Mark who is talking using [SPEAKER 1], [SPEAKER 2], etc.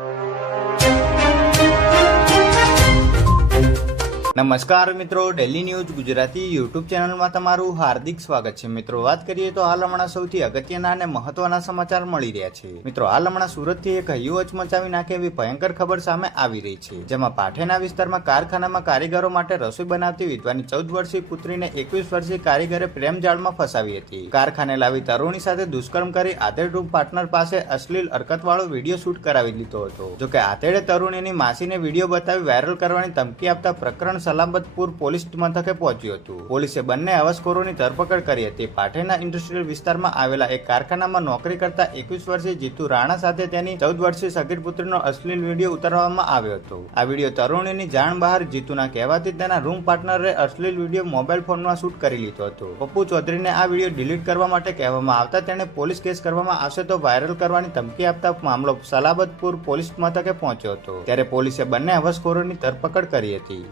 [SPEAKER 1] you. નમસ્કાર મિત્રો daily news Gujarati YouTube ચેનલમાં તમારું હાર્દિક સ્વાગત છે. મિત્રો, વાત કરીએ તો હાલ હમણાં સૌથી અગત્યના અને મહત્વના સમાચાર મળી રહ્યા છે. મિત્રો, હાલ હમણાં સુરતથી એક હૈયું અચમચાવી નાખે એવી ભયંકર ખબર સામે આવી રહી છે, જેમાં પાઠેના વિસ્તારમાં કારખાનામાં કારીગરો માટે રસોઈ બનાવતી વિધવાની ચૌદ વર્ષીય પુત્રીને એકવીસ વર્ષીય કારીગરે પ્રેમ જાળમાં ફસાવી હતી. કારખાને લાવી તરુણી સાથે દુષ્કર્મ કરી આધેડરૂપ પાર્ટનર પાસે અશ્લીલ હરકતવાળો વીડિયો શૂટ કરાવી લીધો હતો. જોકે આધેડે તરુણીની માસીને વીડિયો બતાવી વાયરલ કરવાની ધમકી આપતા પ્રકરણ સલામતપુર પોલીસ મથકે પહોંચ્યું હતું. પોલીસે બંને હવસખોરોની ધરપકડ કરી હતી. પાઠેના ઇન્ડસ્ટ્રીયલ વિસ્તારમાં આવેલા એક કારખાનામાં નોકરી કરતા એકવીસ વર્ષીય જીતુ રાણા સાથે તેની ચૌદ વર્ષીય સગીર પુત્રીનો અશ્લીલ વીડિયો ઉતારવામાં આવ્યો હતો. આ વીડિયો તરુણીની જાણ બહાર જીતુના કહેવાથી તેના રૂમ પાર્ટનરે અશ્લીલ વીડિયો મોબાઈલ ફોનમાં શૂટ કરી લીધો હતો. પપ્પુ ચૌધરીને આ વીડિયો ડિલીટ કરવા માટે કહેવામાં આવતા તેણે પોલીસ કેસ કરવામાં આવશે તો વાયરલ કરવાની ધમકી આપતા મામલો સલાબતપુર પોલીસ મથકે પહોંચ્યો હતો. ત્યારે પોલીસે બંને હવસખોરોની ધરપકડ કરી હતી.